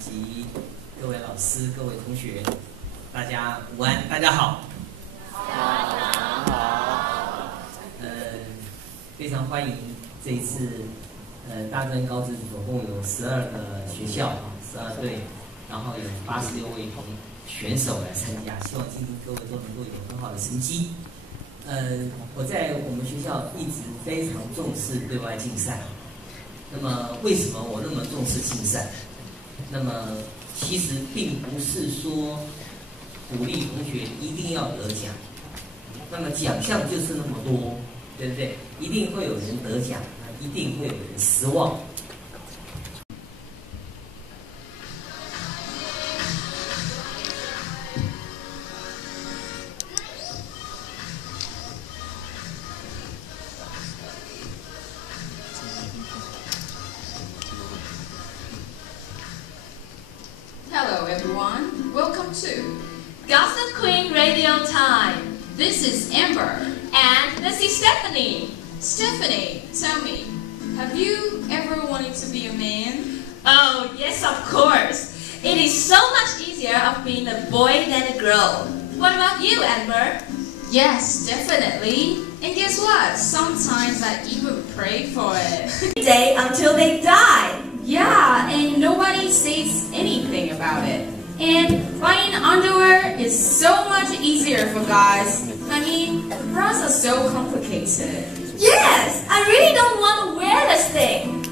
以及各位老师、各位同学，大家午安，大家好。大家好。非常欢迎这一次大专高职总共有12个学校，12队，然后有86位选手来参加，希望今天各位都能够有很好的成绩。我在我们学校一直非常重视对外竞赛。那么为什么我那么重视竞赛？那么其实并不是说鼓励同学一定要得奖，那么奖项就是那么多，对不对？一定会有人得奖，一定会有人失望。Hello everyone, welcome to Gossip Queen Radio Time. This is Amber. And this is Stephanie. Stephanie, tell me, have you ever wanted to be a man? Oh, yes, of course. It is so much easier of being a boy than a girl. What about you, Amber? Yes, definitely. And guess what? Sometimes I even pray for it. Day until they die. Yeah, and nobody says anything about it. And buying underwear is so much easier for guys. I mean, bras are so complicated. Yes, I really don't want to wear this thing.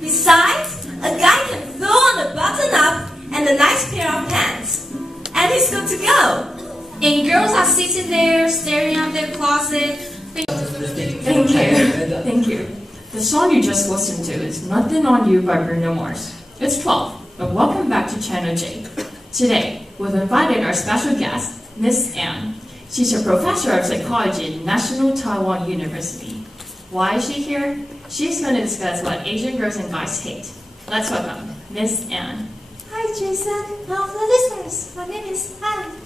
Besides, a guy can throw on a button-up and a nice pair of pants, and he's good to go. And girls are sitting there staring at their closet. Thank you. Thank you. The song you just listened to is Nothing on You by Bruno Mars. It's 12, and welcome back to Channel J. Today, we've invited our special guest, Miss Anne. She's a professor of psychology at National Taiwan University. Why is she here? She's going to discuss what Asian girls and guys hate. Let's welcome Miss Anne. Hi Jason, hello listeners. My name is Anne.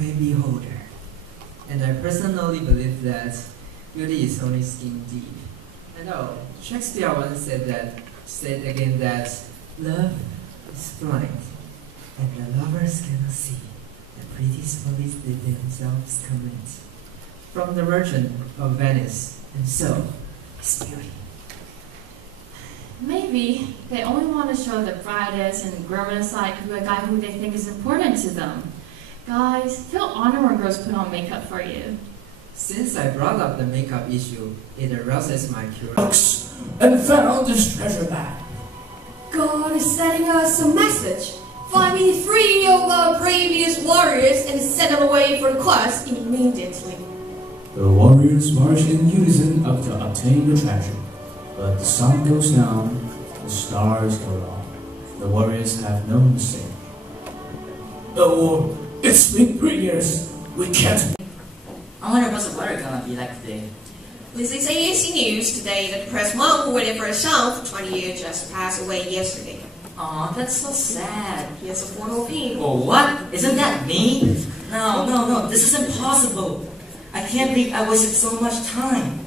Baby holder, and I personally believe that beauty is only skin deep. I know Shakespeare once said again that love is blind, and the lovers cannot see the pretty follies they themselves commit. From the Merchant of Venice, and so is beauty. Maybe they only want to show the brightest and grimmest side to a guy who they think is important to them. Guys, feel honored when girls put on makeup for you. Since I brought up the makeup issue, it arouses my curiosity. And found this treasure bag. God is sending us a message. Find me 3 of our previous warriors and send them away for the quest immediately. The warriors march in unison up to obtain the treasure. But the sun goes down, the stars go up. The warriors have no mistake. The war, it's been 3 years. We can't. I wonder what's the weather gonna be like today. This is AAC News today that the press monk who waited for a son for 20 years just passed away yesterday. Aw, that's so sad. He has a 4 people. Oh, what? Isn't that me? No, this is impossible. I can't believe I wasted so much time.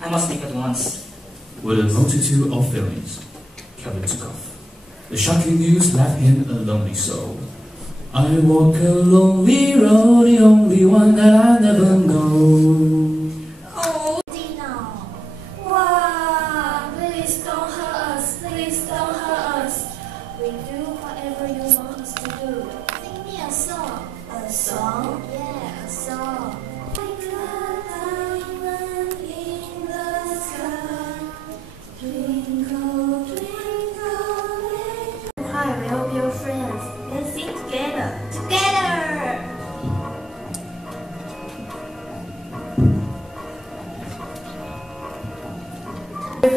I must leave at once. With a multitude of feelings, Kevin took off. The shocking news left him a lonely soul. I walk a lonely road, the only one that I never know. Oh, Dino. Wow, please don't hurt us. Please don't hurt us. We do whatever you want us to do. Sing me a song. A song? Yeah, a song. Like a diamond in the sky. Twinkle, twinkle, little. Hi, we hope you're friends. Let's sing together. Together!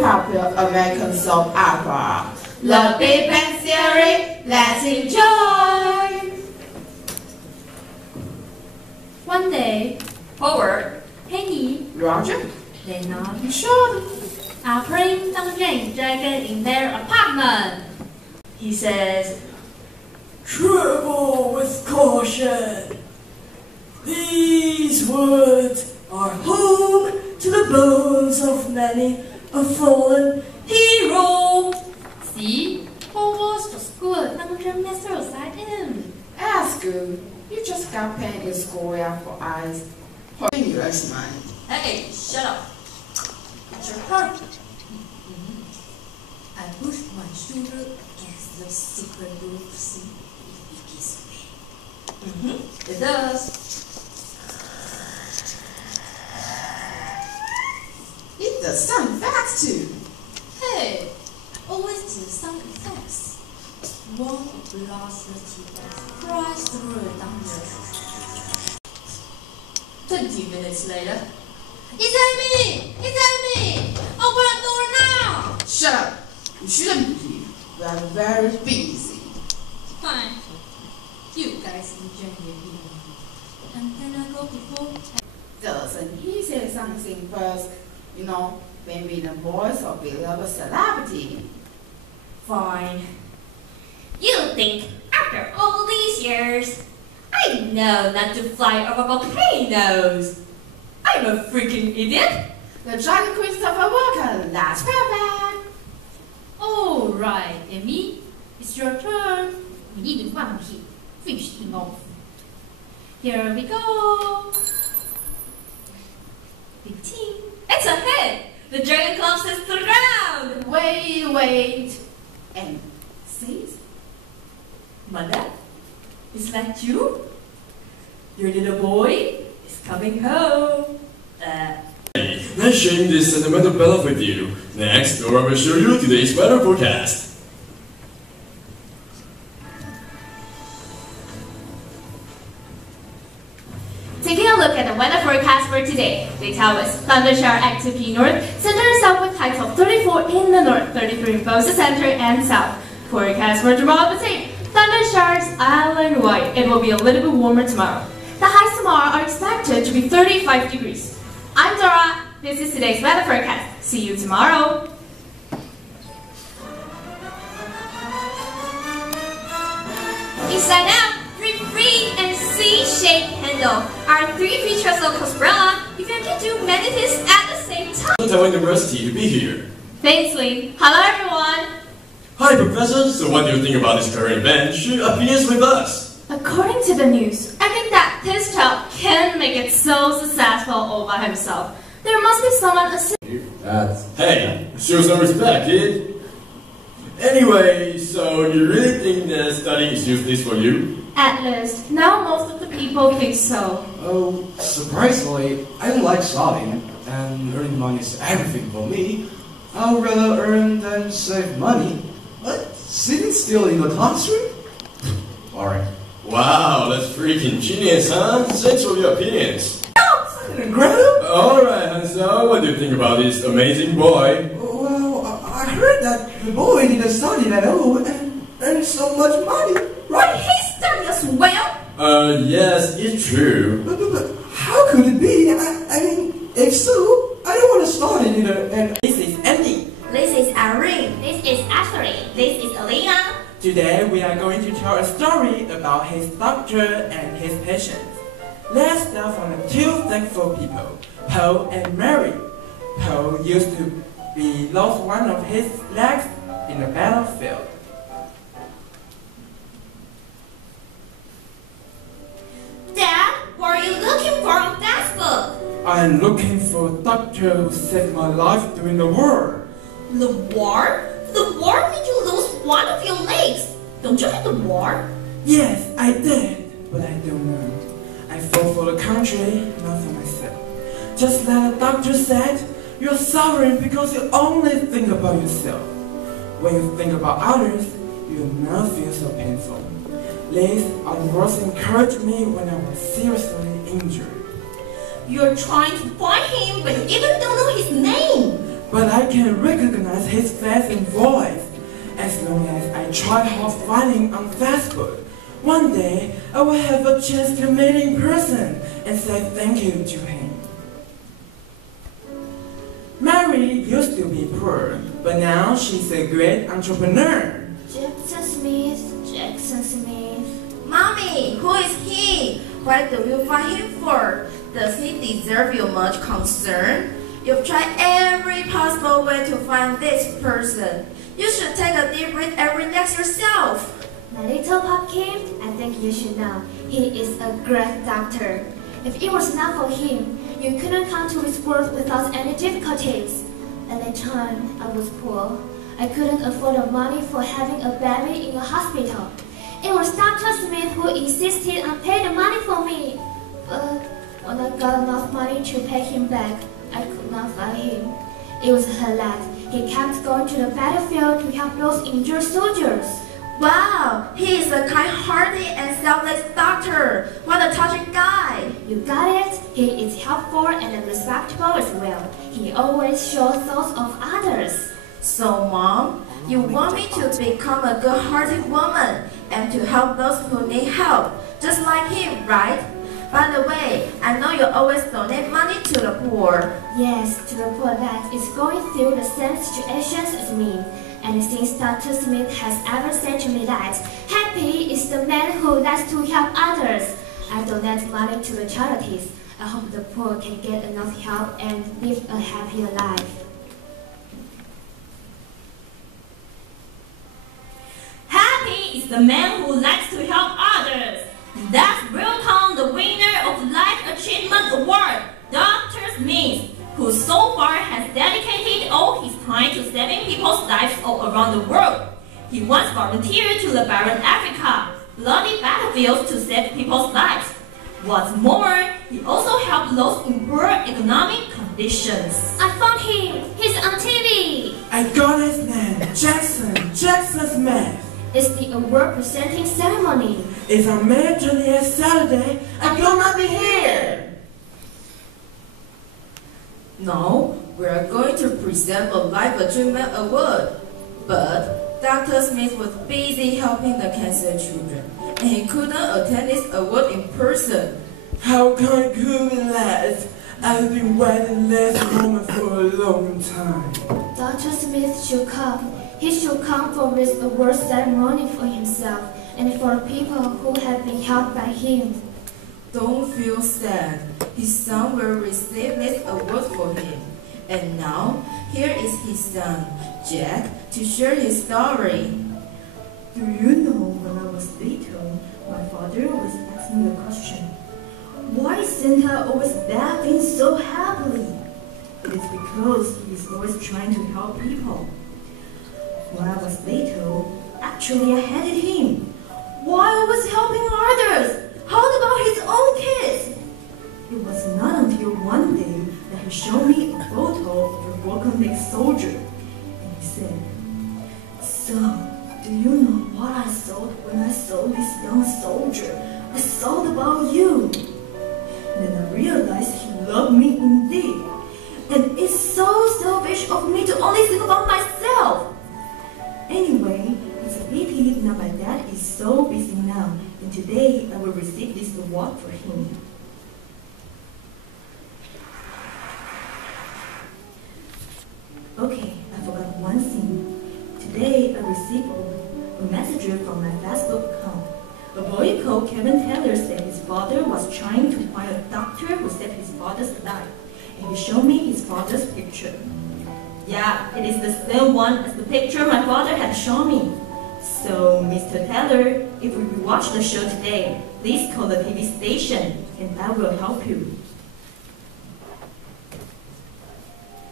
Popular American soap opera. The Big Bang Theory, let's enjoy! One day, Howard, Penny, Roger? Lena, and Sean are playing Dungeons & Dragons in their apartment. He says, Travel with caution. These woods are home to the bones of many a fallen hero. See, Hogwarts, the school of couldn't miss outside him. That's good. You just got paid to score out for eyes. Holding you as mine. Hey, shut up. It's your turn. I pushed my shoulder against the secret roof to see if it gives way. It does. It does sound fast too. Hey, I always do sound effects. One velocity that flies through a thunder. 20 minutes later. It's Amy! It's Amy! Open the door now! Shut up. You shouldn't be here. We are very busy. Fine. You guys enjoy your evening. And then I go before. Doesn't he say something first? You know, maybe the voice of beloved celebrity. Fine. You think, after all these years, I know not to fly over volcanoes. I'm a freaking idiot. The John Christopher Walken, that's perfect. All right, Amy, it's your turn. We need to finish him off. Here we go. 15. It's a hit. The dragon collapses to the ground. Wait. And says, Mother, is that you? Your little boy is coming home. Let's share this sentimental battle with you. Next, Dora will show you today's weather forecast. Taking a look at the weather forecast for today, they tell us thunder shower activity north, center and south with highs of 34 in the north, 33 in both the center and south. Forecast for tomorrow the same. Thunder showers island-wide. It will be a little bit warmer tomorrow. The highs tomorrow are expected to be 35 degrees. I'm Dora. This is today's weather forecast. See you tomorrow. Inside out, breathe free, and C-shaped handle are 3 features of umbrella if you can do many things at the same time. Taiwan University to be here. Thanks, Lee. Hello, everyone. Hi, Professor. So what do you think about this current event? Share your opinions with us. According to the news, I think that this child can't make it so successful all by himself. There must be someone assisting. Hey, show some respect, kid. Anyway, so you really think that studying is useless for you? At least, now most of the people think so. Oh, surprisingly, I don't like studying, and earning money is everything for me. I would rather earn than save money. But sitting still in the classroom? Alright. Wow, that's freaking genius, huh? Thanks for your opinions. Incredible! Alright, Hansel, what do you think about this amazing boy? Well, I heard that the boy didn't study at all and earned so much money, right? He's studying as well. Yes, it's true. But how could it be? I mean, if so, I don't want to study either. And this is Andy. This is Irene. This is Ashley. This is Alina. Today we are going to tell a story about his doctor and his patients. Let's start from the 2 thankful people, Paul and Mary. Paul used to be lost one of his legs in the battlefield. Dad, what are you looking for on textbook? I'm looking for a doctor who saved my life during the war. The war? The war made you lose one of your legs. Don't you have the war? Yes, I did, but I don't know. I fought for the country, not for myself. Just like the doctor said, you're suffering because you only think about yourself. When you think about others, you will not feel so painful. These are the words encouraged me when I was seriously injured. You're trying to find him, but you even don't know his name. But I can recognize his face and voice. As long as I try hard finding on Facebook, one day I will have a chance to meet in person and say thank you to him. Mary used to be poor, but now she's a great entrepreneur. Jackson Smith. Mommy, who is he? What do you find him for? Does he deserve your much concern? You've tried every possible way to find this person. You should take a deep breath and relax yourself. Let it think you should know. He is a great doctor. If it was not for him, you couldn't come to this world without any difficulties. At that time, I was poor. I couldn't afford the money for having a baby in a hospital. It was Dr. Smith who insisted on paying the money for me. But when I got enough money to pay him back, I could not find him. It was her lad. He kept going to the battlefield to help those injured soldiers. Wow, he is a kind-hearted and selfless doctor. What a touching guy. You got it. He is helpful and respectable as well. He always shows thoughts of others. So, Mom, you want me to become a good-hearted woman and to help those who need help, just like him, right? By the way, I know you always donate money to the poor. Yes, to the poor that is going through the same situations as me. And since Dr. Smith has ever said to me that happy is the man who likes to help others, I donate money to the charities. I hope the poor can get enough help and live a happier life. Happy is the man who likes to help others. Let's welcome the winner of Life Achievement Award, Dr. Smith, who so far has dedicated all his time to saving people's lives all around the world. He once volunteered to the barren Africa, bloody battlefields to save people's lives. What's more, he also helped those in poor economic conditions. I found him! He's on TV! I got his name, Jackson Smith. It's the award presenting ceremony. It's on May 20th, Saturday. I'm gonna be here! Now, we are going to present a Life Achievement Award. But Dr. Smith was busy helping the cancer children, and he couldn't attend this award in person. How kind could it last? I've been waiting this moment for a long time. Dr. Smith should come. He should come for this award ceremony for himself and for people who have been helped by him. Don't feel sad. His son will receive this award for him. And now, here is his son, Jack, to share his story. Do you know when I was little, my father always asked me a question. Why is Santa always laughing so happily? It is because he is always trying to help people. When I was little, actually I hated him. Why always helping others? How about his own kids? It was not until one day that he showed me a photo of a broken-legged soldier. And he said, "Son, do you know what I thought when I saw this young soldier? I thought about you." Then I realized he loved me indeed. And it's so selfish of me to only think about myself. Anyway, it's a pity that my dad is so busy now, and today I will receive this award for him. Okay, I forgot one thing. Today I received a message from my Facebook account. A boy called Kevin Taylor said his father was trying to find a doctor who saved his father's life, and he showed me his father's picture. Yeah, it is the same one as the picture my father had shown me. So, Mr. Taylor, if we watch the show today, please call the TV station, and I will help you.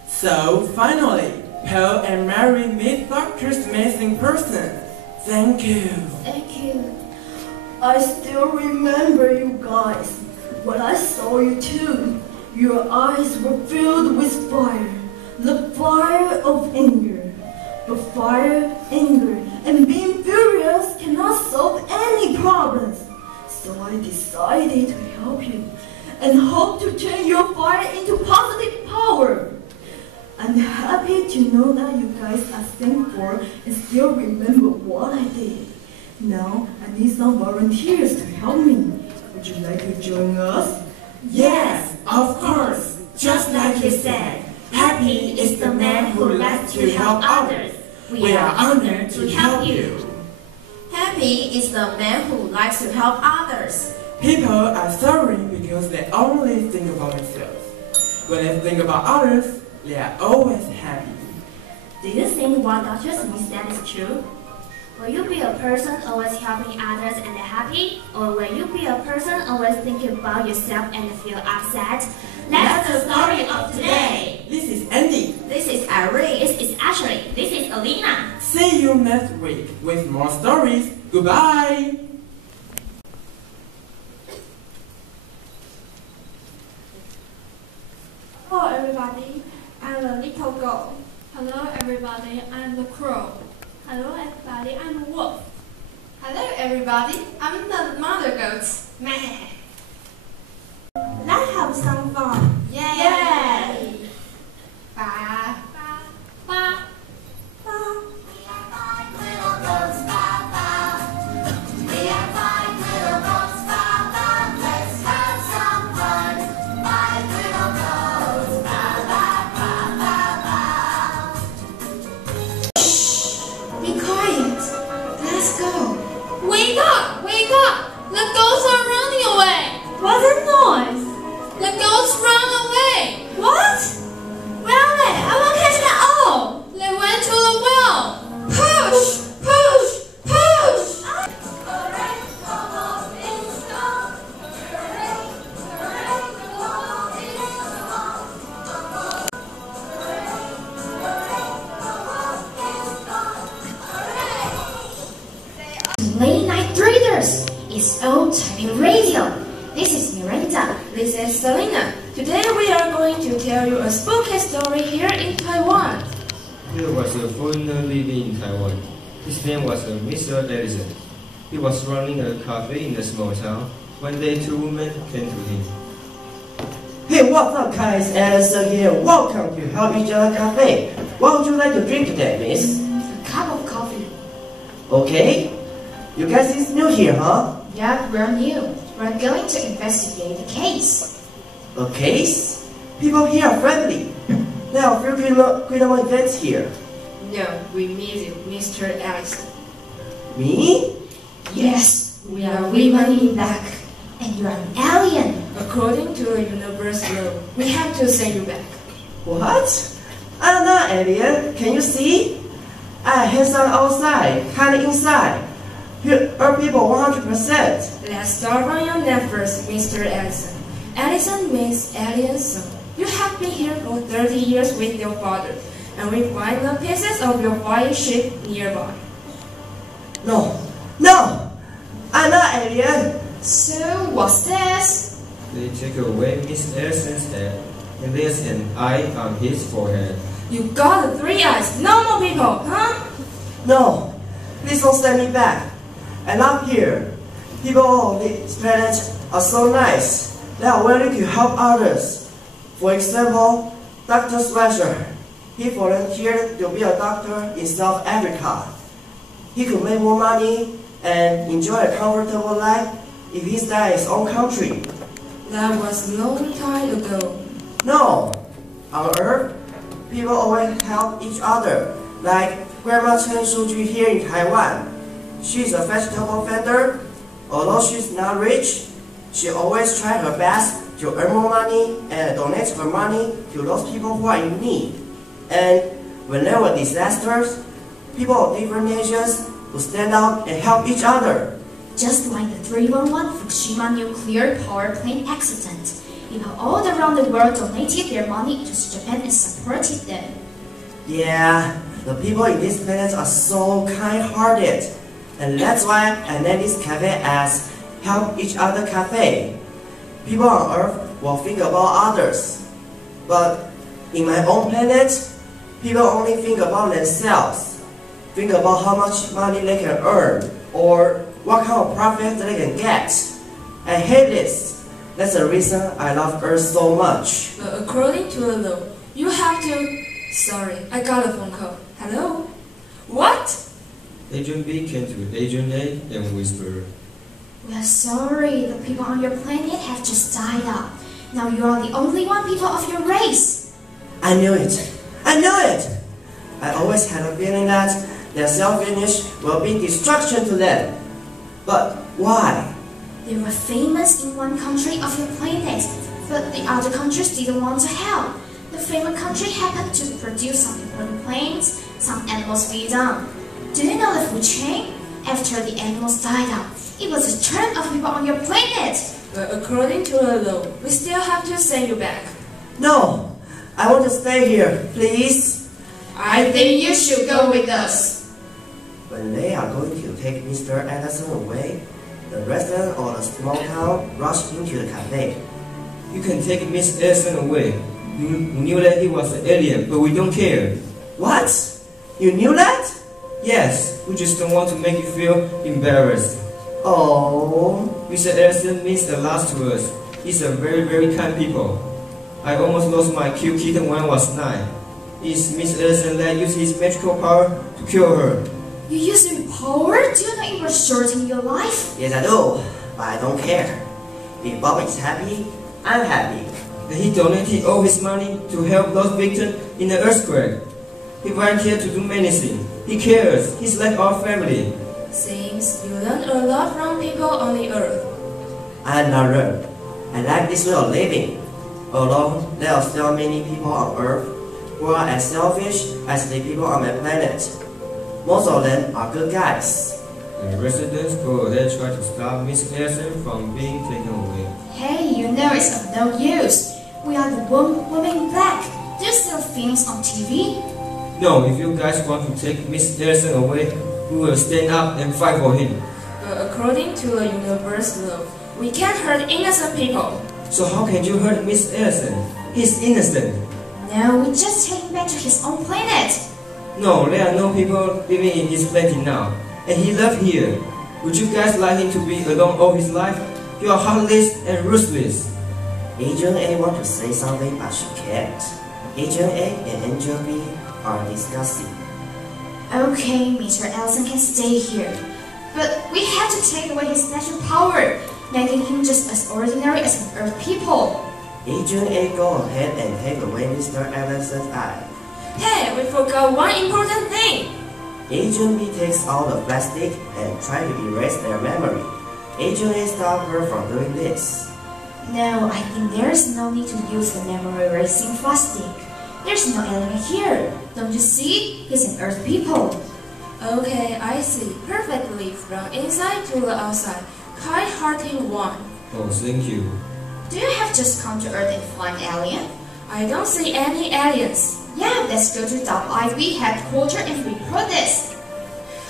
So, finally, Paul and Mary meet Dr. Smith in person. Thank you. Thank you. I still remember you guys. When I saw you too, your eyes were filled with fire. The fire of anger. But fire, anger, and being furious cannot solve any problems. So I decided to help you and hope to turn your fire into positive power. I'm happy to know that you guys are thankful and still remember what I did. Now I need some volunteers to help me. Would you like to join us? Yes, of course. Just like you said, happy is the man who likes to help others. We are honored to help you. Happy is the man who likes to help others. People are suffering because they only think about themselves. When they think about others, they are always happy. Do you think what Dr. Smith said is true? Will you be a person always helping others and happy? Or will you be a person always thinking about yourself and feel upset? That's the story of today. This is Andy. This is Irene. This is Ashley. This is Alina. See you next week with more stories. Goodbye. Hello everybody, I'm the little girl. Hello everybody, I'm the crow. Hello everybody, I'm the wolf. Hello everybody, I'm the mother goat. Meh. Let's have some fun. Yay! Ba. Ba. Wake up! Wake up! The goats are running away! What's that noise? The goats run away! What? Where are they? I won't catch them all! They went to the well! Push! Push! Push! Late night traders. It's old time radio. This is Miranda. This is Selena. Today we are going to tell you a spooky story here in Taiwan. There was a foreigner living in Taiwan. His name was Mr. Edison. He was running a cafe in a small town. One day, two women came to him. Hey, what's up guys? Edison here. Welcome to Help Each Other Cafe. What would you like to drink today, miss? A cup of coffee. Okay. You guys is new here, huh? Yeah, we're new. We're going to investigate the case. A case? People here are friendly. There are a few criminal events here. No, we miss you, Mr. Edison. Me? Yes, we are women in black. And you are an alien. According to the universe law, we have to send you back. What? I'm not alien. Can you see? I have some outside, kind of inside. Here are people 100%. Let's start on your name first, Mr. Edison. Edison means alien son. You have been here for 30 years with your father, and we find the pieces of your flying ship nearby. No, I'm not alien. So what's this? They take away Miss Edison's head, and there's an eye on his forehead. You got the 3 eyes. No more people, huh? No, please don't send me back. I love here. People on this planet are so nice. They are willing to help others. For example, Dr. Smasher. He volunteered to be a doctor in South Africa. He could make more money and enjoy a comfortable life if he died in his own country. That was a long time ago. No, on Earth, people always help each other, like Grandma Chen Shuju here in Taiwan. She's a vegetable vendor. Although she's not rich, she always tries her best to earn more money and donate her money to those people who are in need. And when there were disasters, people of different nations would stand up and help each other. Just like the 311 Fukushima nuclear power plant accident, people all around the world donated their money to Japan and supported them. Yeah, the people in this planet are so kind-hearted. And that's why I named this cafe as Help Each Other Cafe. People on Earth will think about others. But in my own planet, people only think about themselves. Think about how much money they can earn, or what kind of profit they can get. I hate this. That's the reason I love Earth so much. But according to the law, you have to... Sorry, I got a phone call. Hello? What? Agent B came to Agent A and whispered, We're sorry, the people on your planet have just died out. Now you are the only one people of your race. I knew it. I always had a feeling that their selfishness will be destruction to them. But why? They were famous in one country of your planet, but the other countries didn't want to help. The famous country happened to produce some important plants, some animals feed on. Do you know the food chain? After the animals died out, it was the turn of people on your planet. But according to the law, we still have to send you back. No, I want to stay here, please. I think you should go with us. When they are going to take Mr. Anderson away, the residents of the small town rush into the cafe. You can take Miss Anderson away. We knew that he was an alien, but we don't care. What? You knew that? Yes, we just don't want to make you feel embarrassed. Oh. Mr. Anderson means a lot to us. He's a very, very kind people. I almost lost my cute kitten when I was 9. Is Miss Anderson that used his magical power to cure her? You use your power? Do you know it was shortening your life? Yes, I do, but I don't care. If Bob is happy, I'm happy. And he donated all his money to help those victims in the earthquake. He volunteered to do medicine. He cares. He's like our family. Seems you learn a lot from people on the earth. I have not learned. I like this way of living. Although there are still many people on earth who are as selfish as the people on my planet. Most of them are good guys. The residents go there try to stop Miss Anderson from being taken away. Hey, you know it's of no use. We are the women in black. Do you still things on TV? No, if you guys want to take Miss Anderson away, we will stand up and fight for him. But according to the universe law, we can't hurt innocent people. So how can you hurt Miss Anderson? He's innocent. No, we just take him back to his own planet. No, there are no people living in his planet now, and he left here. Would you guys like him to be alone all his life? You are heartless and ruthless. Agent A wants to say something, but she can't. Agent A and Angel B are discussing. Okay, Mr. Ellison can stay here, but we have to take away his natural power, making him just as ordinary as an Earth people. Agent A, go ahead and take away Mr. Ellison's eye. Hey, we forgot one important thing. Agent B takes out the plastic and tries to erase their memory. Agent A stops her from doing this. No, I think there's no need to use the memory erasing plastic. There's no alien here. Don't you see? He's an Earth people. Okay, I see. Perfectly from inside to the outside. Kind-hearted one. Oh, thank you. Do you have just come to Earth and find alien? I don't see any aliens. Yeah, let's go to WIV headquarters and report this.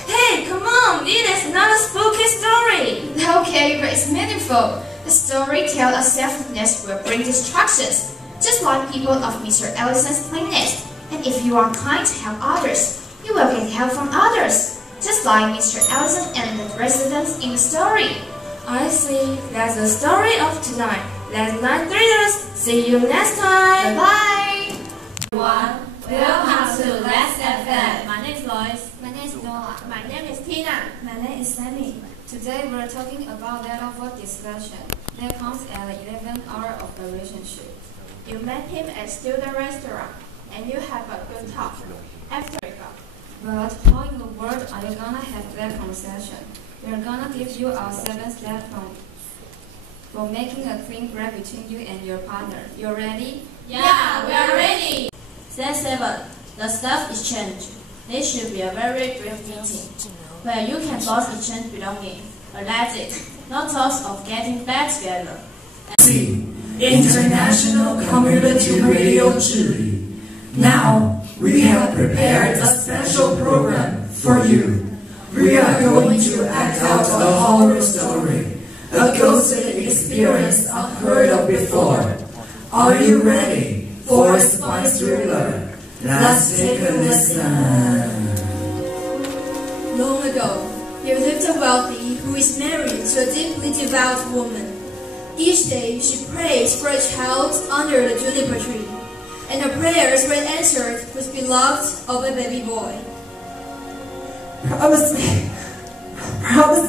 Hey, come on! This is not a spooky story! Okay, but it's meaningful. The story tells us selflessness will bring destructions, just like people of Mr. Ellison's planet. And if you are kind to help others, you will get help from others, just like Mr. Ellison and the residents in the story. I see. That's the story of tonight. Let's not readers. See you next time. Bye-bye. Everyone, welcome to Let's FM. My name is Lois. My name is Noah. My name is Tina. My name is Sammy. Today we're talking about data for discussion. That comes at the 11th hour of the relationship. You met him at student restaurant, and you have a good talk. After you go. But how in the world are you gonna have that conversation? We're gonna give you our 7 steps for making a clean break between you and your partner. You ready? Yeah, we are ready. Step 7. The staff exchange. This should be a very brief meeting, where you can both exchange belongings. But that's it. No talks of getting back together. International Community Radio 致理. Now, we have prepared a special program for you. We are going to act out a horror story, a ghostly experience unheard of before. Are you ready for a spy thriller? Let's take a listen. Long ago, there lived a wealthy who is married to a deeply devout woman. Each day she prays for a child under the juniper tree, and her prayers were answered with beloved of a baby boy. Promise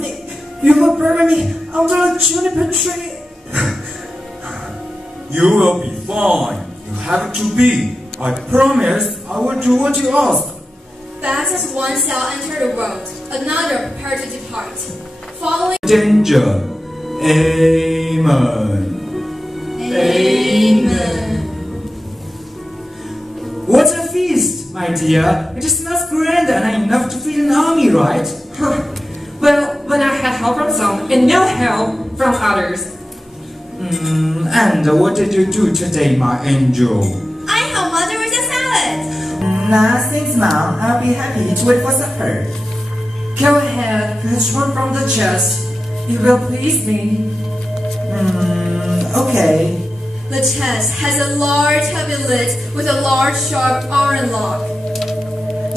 me, you will bury me under a juniper tree. You will be fine. You have to be. I promise I will do what you ask. But as one shall enter the world, another prepared to depart. Following Danger. Amen. Amen. What a feast! My dear, it smells grand and enough to feed an army, right? Well, when I had help from some and no help from others. And what did you do today, my angel? I helped Mother with the salad. Nothing, Mom. I'll be happy to wait for supper. Go ahead, fetch one from the chest. It will please me. Okay. The chest has a large heavy lid with a large sharp iron lock.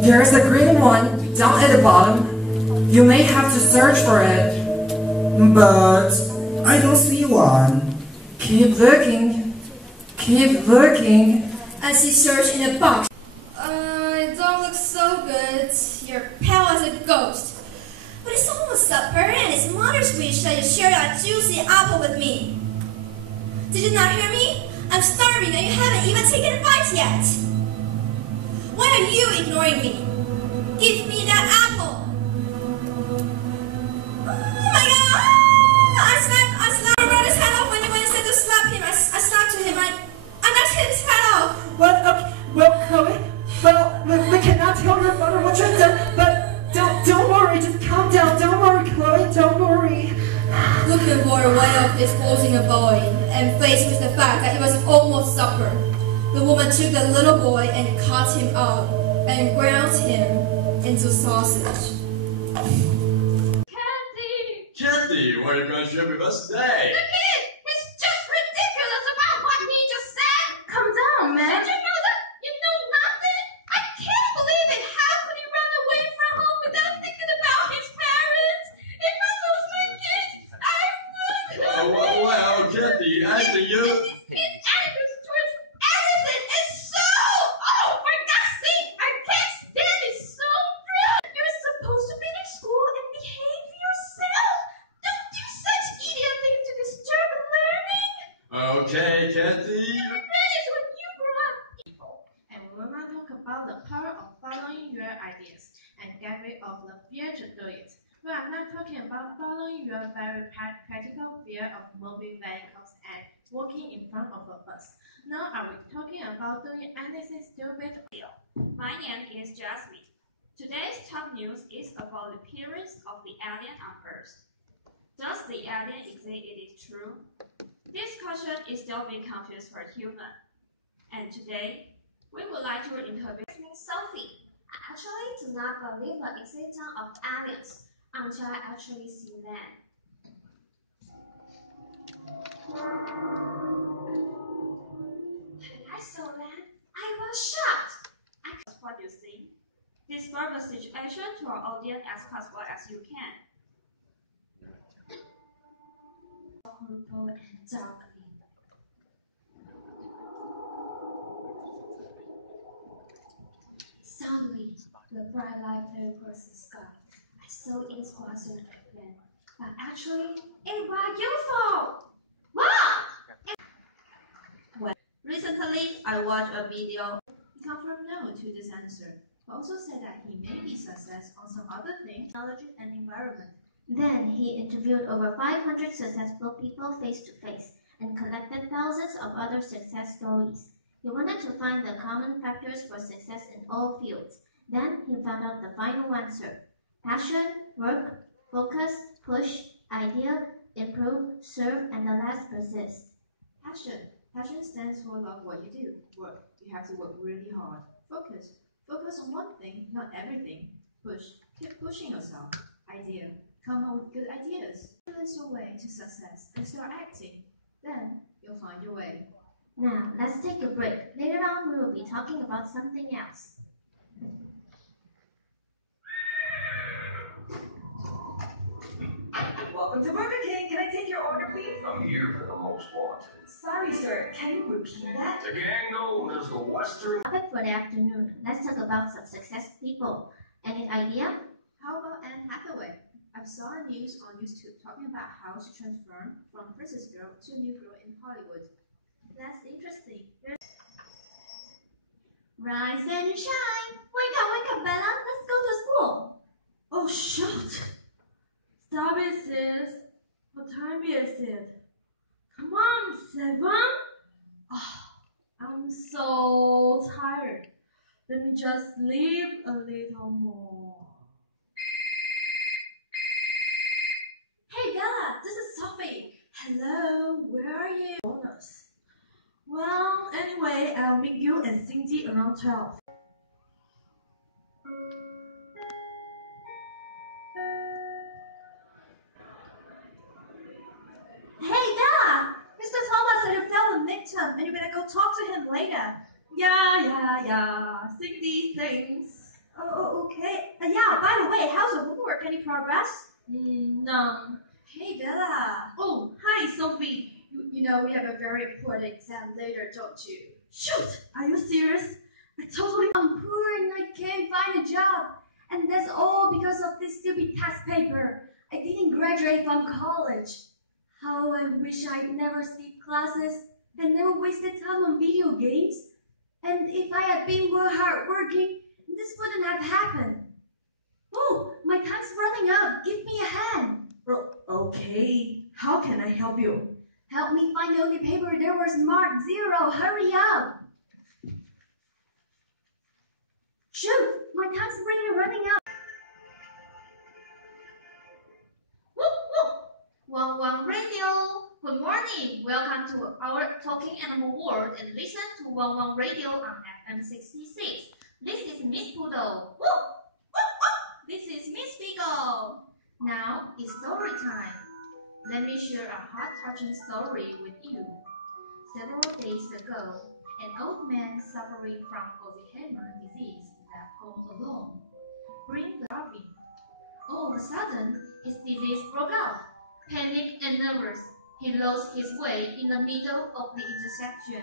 There's a green one down at the bottom. You may have to search for it. But I don't see one. Keep looking. Keep looking. As he searched in a box. It don't look so good. You're pale as a ghost. But it's almost supper and it's Mother's wish that you share that juicy apple with me. Did you not hear me? I'm starving and you haven't even taken a bite yet. Why are you ignoring me? Give me that apple. Oh my god! I slapped my brother's head off when you said to slap him. I slapped him. I knocked his head off. Well, Chloe. Well, we cannot tell your father what you've done, but don't worry. Just calm down. Don't worry, Chloe. Don't worry. Looking for a way of exposing a boy, and faced with the fact that it was almost supper, the woman took the little boy and cut him up and ground him into sausage. Kathy, what are you going to share with us today? The kid! He's just ridiculous about what he just said! Calm down, man. Did you know that? You know nothing? I can't believe it! How could he run away from home without thinking about his parents? If I lose my kids, I would! Well, Kathy, I think you... His attitude towards everything is so... Oh, for God's sake! I can't stand it! So rude! You're supposed to be in school and behave yourself! Don't do such idiot things to disturb learning! Okay, Kathy. Finish when you grow up! And we will now talk about the power of following your ideas and get rid of the fear to do it. We are not talking about following your very practical fear of moving vehicles and walking in front of a bus. Now are we talking about doing anything stupid? My name is Jasmine. Today's top news is about the appearance of the alien on Earth. Does the alien exist? It is true. This question is still being confused for human. And today, we would like to interview Sophie. I actually do not believe the existence of aliens until I actually see them. When I saw them, I was shocked. What you see. Describe the situation to our audience as possible as you can. Horrible and darkly. Suddenly, the bright light flew across the sky. I saw it was an airplane, but actually, it was UFO! Wow! Recently, I watched a video. He confirmed no to this answer, but also said that he may be success on some other things, technology and environment. Then he interviewed over 500 successful people face to face and collected thousands of other success stories. He wanted to find the common factors for success in all fields. Then he found out the final answer. Passion, work, focus, push, idea, improve, serve, and the last persist. Passion. Passion stands for love what you do. Work. You have to work really hard. Focus. Focus on one thing, not everything. Push. Keep pushing yourself. Idea. Come up with good ideas. That's your way to success and start acting. Then you'll find your way. Now, let's take a break. Later on, we will be talking about something else. Welcome to Burger King. Can I take your order, please? I'm here for the most wanted. Sorry, sir. Can you repeat that? The gang known as the Western... Topic for the afternoon. Let's talk about some success people. Any idea? How about Anne Hathaway? I saw a news on YouTube talking about how she transformed from princess girl to new girl in Hollywood. That's interesting. Rise and shine. Wake up, Bella. Let's go to school. Oh, shoot. Stop it, sis. What time is it? Come on, 7? Oh, I'm so tired. Let me just sleep a little more. Hey Bella, this is Sophie. Hello, where are you? Bonus. Well, anyway, I'll meet you and Cindy around 12. Hey Bella, Mr. Thomas said you failed the midterm and you better go talk to him later. Yeah. Cindy, thanks. Oh, okay. Yeah, by the way, how's your homework? Any progress? None. Hey Bella. Oh, hi Sophie. You know we have a very important exam later, don't you? Shoot, are you serious? I'm poor and I can't find a job. And that's all because of this stupid test paper. I didn't graduate from college. How I wish I'd never skipped classes and never wasted time on video games. And if I had been more hardworking, this wouldn't have happened. Oh, my time's running out. Give me a hand. Okay, how can I help you? Help me find the only paper there was marked 0. Hurry up. Shoot, my time's really running out. Whoop whoop! 11 Radio. Good morning. Welcome to our Talking Animal World and listen to 11 Radio on FM 66. This is Miss Poodle. Whoop whoop whoop! This is Miss Beagle. Now it's story time. Let me share a heart-touching story with you. Several days ago, an old man suffering from Alzheimer's disease left home alone. Bring the starving. All of a sudden, his disease broke out. Panicked and nervous, he lost his way in the middle of the intersection.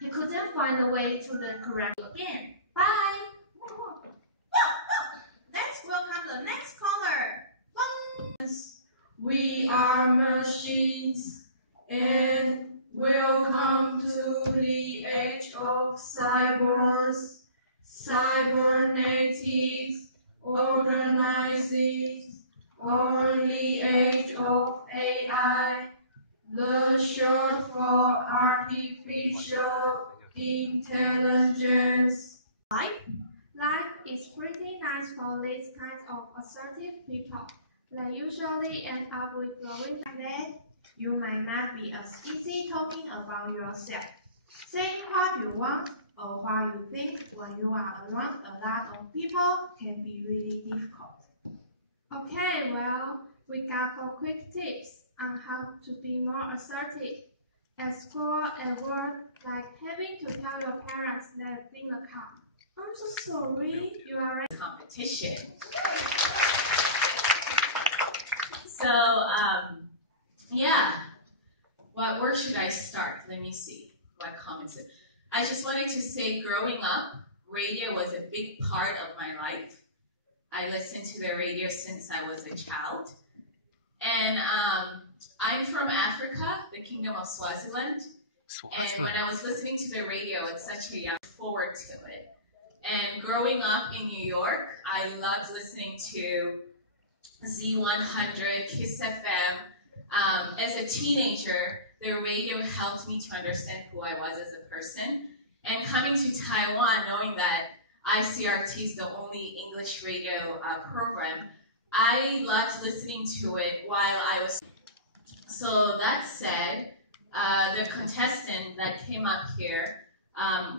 He couldn't find the way to the correct again. Bye! Let's welcome the next caller. We are machines, and welcome to the age of cyborgs, cybernetics, organizing, or the age of AI, the short for artificial intelligence. Life is pretty nice for these kinds of assertive people. They usually end up with glowing Then you might not be as easy talking about yourself. Saying what you want or what you think when you are around a lot of people can be really difficult. Okay, well, we got 4 quick tips on how to be more assertive. At school, at work, like having to tell your parents that thing a car. I'm so sorry. You are right. Competition. So, yeah. Where should I start? Let me see what comments. I just wanted to say, growing up, radio was a big part of my life. I listened to the radio since I was a child. And I'm from Africa, the Kingdom of Swaziland. And when I was listening to the radio at such a young forward to it. And growing up in New York, I loved listening to Z100, Kiss FM. As a teenager, the radio helped me to understand who I was as a person. And coming to Taiwan, knowing that ICRT is the only English radio program, I loved listening to it while I was. So that said, the contestant that came up here,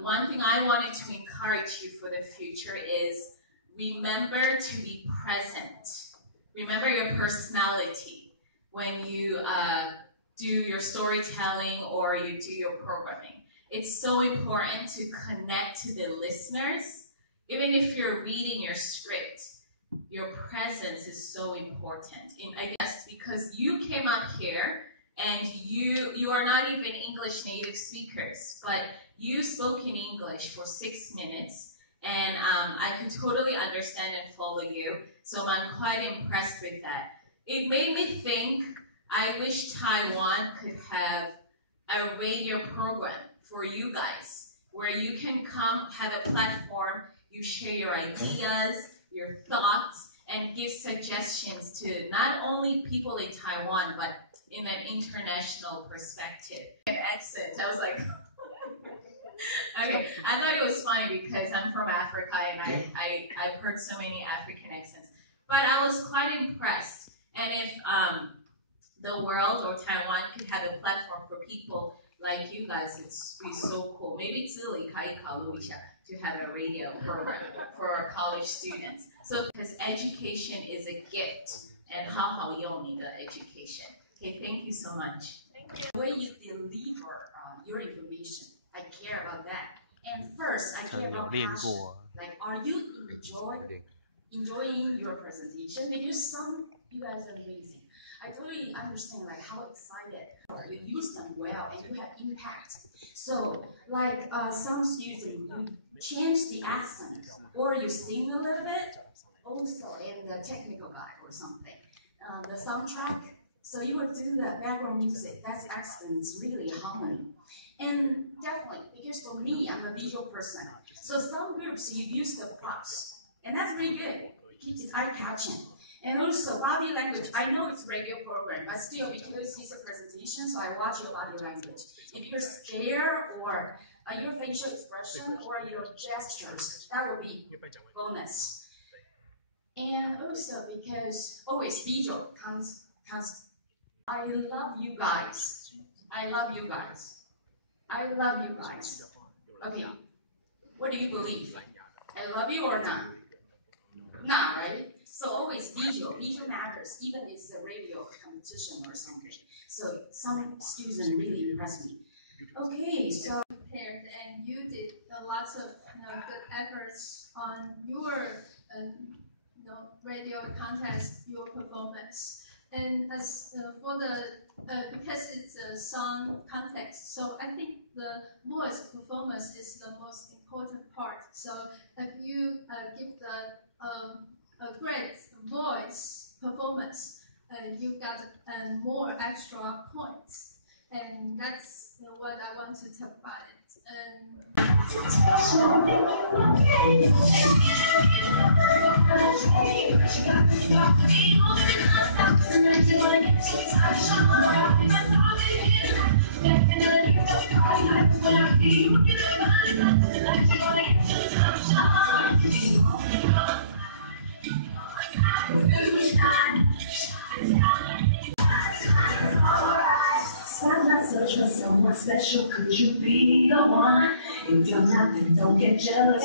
one thing I wanted to encourage you for the future is remember to be present. Remember your personality when you do your storytelling or you do your programming. It's so important to connect to the listeners. Even if you're reading your script, your presence is so important. And I guess because you came up here and you are not even English native speakers, but you spoke in English for 6 minutes, and I could totally understand and follow you. So I'm quite impressed with that. It made me think, I wish Taiwan could have a radio program for you guys, where you can come, have a platform, you share your ideas, your thoughts, and give suggestions to not only people in Taiwan, but in an international perspective. An accent, I was like, Okay, I thought it was funny because I'm from Africa and I've heard so many African accents. But I was quite impressed. And if the world or Taiwan could have a platform for people like you guys, it's be so cool. Maybe 致理可以考虑一下 to have a radio program for our college students. So because education is a gift and 好好用你的 education. Okay, thank you so much. Thank you. The way you deliver your information, I care about that. And first, I care about passion. Like, are you enjoying your presentation? Because you guys are amazing. I totally understand like how excited you use them well and you have impact. So, like some students, you change the accent or you sing a little bit. Also, in the technical guy or something, the soundtrack. So you would do the background music. That's excellent. It's really harmony. And definitely, because for me, I'm a visual person. So some groups, you use the props. And that's really good. It keeps it eye-catching. And also, body language. I know it's a radio program, but still, because it's a presentation, so I watch your body language. If you're scared or your facial expression or your gestures, that would be bonus. And also, because always visual counts. I love you guys. I love you guys. I love you guys. Okay, what do you believe? I love you or not? Not, right? So always visual. Visual matters, even if it's a radio competition or something. So some students really impress me. Okay, so prepared and you did lots of good efforts on your radio contest, your performance. And as for the because it's a song context, so I think the voice performance is the most important part. So if you give the a great voice performance, you got more extra points, and that's what I want to talk about it. Spotlight search for someone special. Could you be the one? If you're not, then don't get jealous.